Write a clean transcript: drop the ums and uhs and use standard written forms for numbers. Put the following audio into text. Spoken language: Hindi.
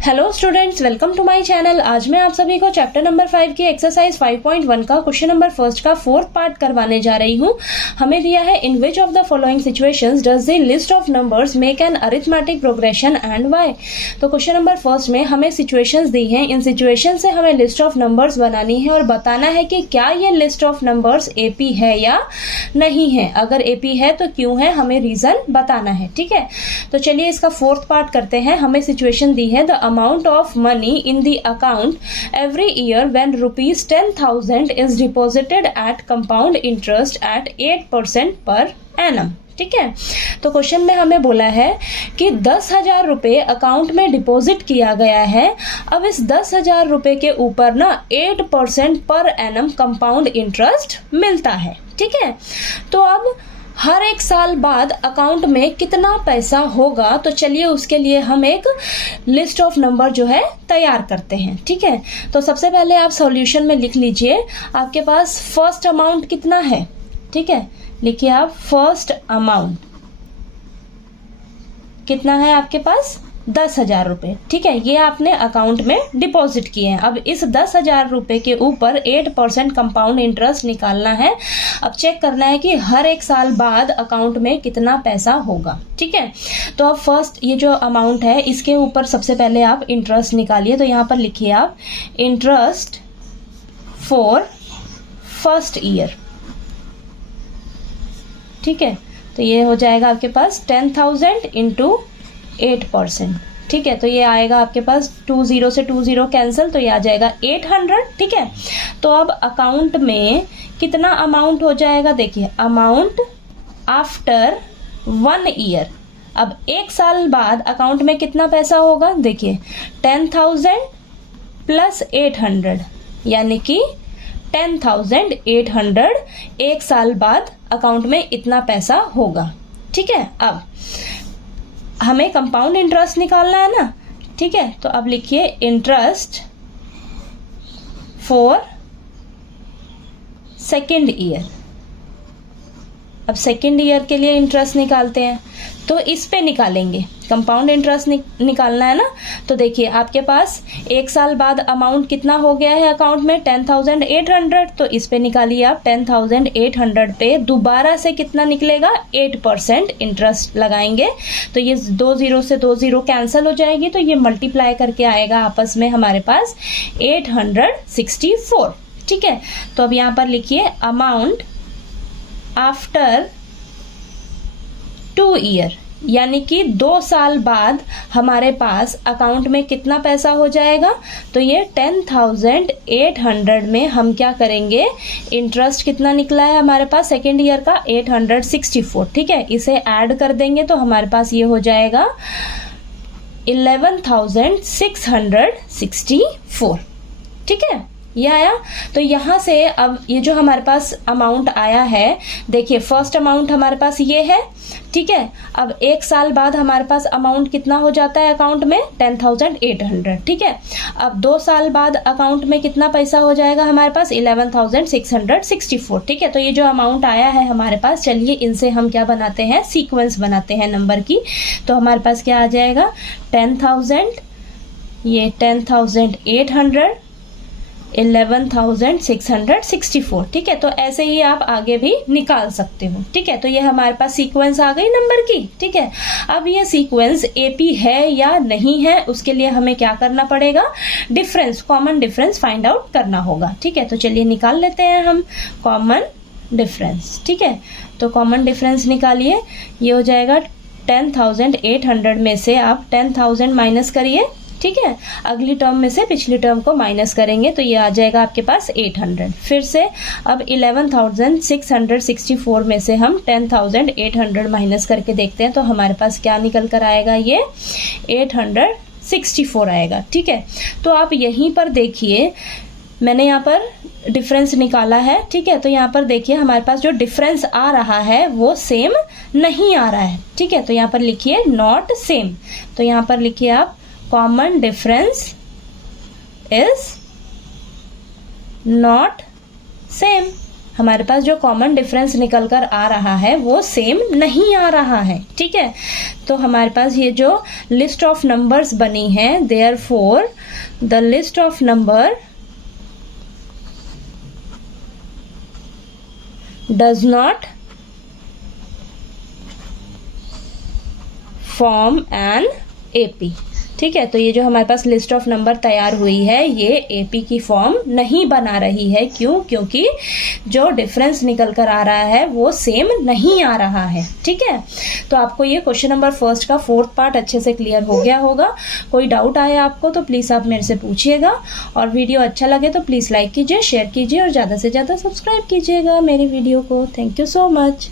Hello students, welcome to my channel. आज मैं आप सभी को चैप्टर नंबर 5 की एक्सरसाइज 5.1 का क्वेश्चन नंबर फर्स्ट का फोर्थ पार्ट करवाने जा रही हूँ। हमें दिया है in which of the following situations does the list of numbers make an arithmetic progression and why. तो क्वेश्चन नंबर फर्स्ट में हमें सिचुएशंस दी हैं। इन सिचुएशन से हमें लिस्ट ऑफ नंबर्स बनानी है और बताना है कि क्या ये लिस्ट ऑफ नंबर्स एपी है या नहीं है। अगर एपी है तो क्यों है, हमें रीजन बताना है। ठीक है, तो चलिए इसका फोर्थ पार्ट करते हैं। हमें सिचुएशन दी है, the amount of money in the account every year when rupees 10,000 is deposited at compound interest at 8% per annum। ठीक है, तो क्वेश्चन में हमें बोला है कि 10,000 रुपए अकाउंट में डिपॉजिट किया गया है। अब इस 10,000 रुपए के ऊपर ना 8% पर एनम कंपाउंड इंटरेस्ट मिलता है। ठीक है, तो अब हर एक साल बाद अकाउंट में कितना पैसा होगा, तो चलिए उसके लिए हम एक लिस्ट ऑफ नंबर जो है तैयार करते हैं। ठीक है, तो सबसे पहले आप सॉल्यूशन में लिख लीजिए आपके पास फर्स्ट अमाउंट कितना है। ठीक है, लिखिए आप फर्स्ट अमाउंट कितना है आपके पास 10,000 रुपए। ठीक है, ये आपने अकाउंट में डिपॉजिट किए हैं। अब इस 10,000 रुपए के ऊपर 8% कंपाउंड इंटरेस्ट निकालना है। अब चेक करना है कि हर एक साल बाद अकाउंट में कितना पैसा होगा। ठीक है, तो अब फर्स्ट ये जो अमाउंट है इसके ऊपर सबसे पहले आप इंटरेस्ट निकालिए। तो यहाँ पर लिखिए आप इंटरेस्ट फॉर फर्स्ट ईयर। ठीक है, तो ये हो जाएगा आपके पास 10,000 इंटू 8%। ठीक है, तो ये आएगा आपके पास 20 से 20 कैंसिल, तो ये आ जाएगा 800। ठीक है, तो अब अकाउंट में कितना अमाउंट हो जाएगा, देखिए अमाउंट आफ्टर 1 ईयर। अब एक साल बाद अकाउंट में कितना पैसा होगा, देखिए 10,000 प्लस 800 यानी कि 10,800 एक साल बाद अकाउंट में इतना पैसा होगा। ठीक है, अब हमें कंपाउंड इंटरेस्ट निकालना है ना। ठीक है, तो अब लिखिए इंटरेस्ट फॉर सेकेंड ईयर। अब सेकेंड ईयर के लिए इंटरेस्ट निकालते हैं, तो इस पे निकालेंगे कंपाउंड इंटरेस्ट निकालना है ना। तो देखिए आपके पास एक साल बाद अमाउंट कितना हो गया है अकाउंट में 10,800, तो इस पे निकालिए आप 10,800 पे दोबारा से कितना निकलेगा 8% इंटरेस्ट लगाएंगे। तो ये 20 से 20 कैंसिल हो जाएगी, तो ये मल्टीप्लाई करके आएगा आपस में हमारे पास 864। ठीक है, तो अब यहाँ पर लिखिए अमाउंट आफ्टर 2 ईयर यानी कि 2 साल बाद हमारे पास अकाउंट में कितना पैसा हो जाएगा। तो ये 10,800 में हम क्या करेंगे, इंटरेस्ट कितना निकला है हमारे पास सेकेंड ईयर का 864। ठीक है, इसे ऐड कर देंगे तो हमारे पास ये हो जाएगा 11,664। ठीक है, ये आया। तो यहाँ से अब ये जो हमारे पास अमाउंट आया है, देखिए फर्स्ट अमाउंट हमारे पास ये है। ठीक है, अब एक साल बाद हमारे पास अमाउंट कितना हो जाता है अकाउंट में 10,800। ठीक है, अब 2 साल बाद अकाउंट में कितना पैसा हो जाएगा हमारे पास 11,664। ठीक है, तो ये जो अमाउंट आया है हमारे पास, चलिए इनसे हम क्या बनाते हैं, सीक्वेंस बनाते हैं नंबर की। तो हमारे पास क्या आ जाएगा 10,000, ये 10,800, 11,664। ठीक है, तो ऐसे ही आप आगे भी निकाल सकते हो। ठीक है, तो ये हमारे पास सीक्वेंस आ गई नंबर की। ठीक है, अब ये सीक्वेंस एपी है या नहीं है उसके लिए हमें क्या करना पड़ेगा, difference, common difference find out करना होगा। ठीक है, तो चलिए निकाल लेते हैं हम कॉमन डिफरेंस। ठीक है, तो कॉमन डिफरेंस निकालिए। ये हो जाएगा 10,800 में से आप 10,000 माइनस करिए। ठीक है, अगली टर्म में से पिछली टर्म को माइनस करेंगे तो ये आ जाएगा आपके पास 800। फिर से अब 11,664 में से हम 10,800 माइनस करके देखते हैं तो हमारे पास क्या निकल कर आएगा, ये 864 आएगा। ठीक है, तो आप यहीं पर देखिए मैंने यहाँ पर डिफरेंस निकाला है। ठीक है, तो यहाँ पर देखिए हमारे पास जो डिफरेंस आ रहा है वो सेम नहीं आ रहा है। ठीक है, तो यहाँ पर लिखिए नॉट सेम। तो यहाँ पर लिखिए आप common difference is not same. हमारे पास जो कॉमन डिफरेंस निकल कर आ रहा है वो सेम नहीं आ रहा है, ठीक है। तो हमारे पास ये जो लिस्ट ऑफ नंबर्स बनी है, therefore the list of number does not form an AP, ठीक है। तो ये जो हमारे पास लिस्ट ऑफ नंबर तैयार हुई है ये एपी की फॉर्म नहीं बना रही है। क्यों? क्योंकि जो डिफरेंस निकल कर आ रहा है वो सेम नहीं आ रहा है, ठीक है। तो आपको ये क्वेश्चन नंबर फर्स्ट का फोर्थ पार्ट अच्छे से क्लियर हो गया होगा। कोई डाउट आए आपको तो प्लीज़ आप मेरे से पूछिएगा, और वीडियो अच्छा लगे तो प्लीज़ लाइक कीजिए, शेयर कीजिए और ज़्यादा से ज़्यादा सब्सक्राइब कीजिएगा मेरी वीडियो को। Thank you so much.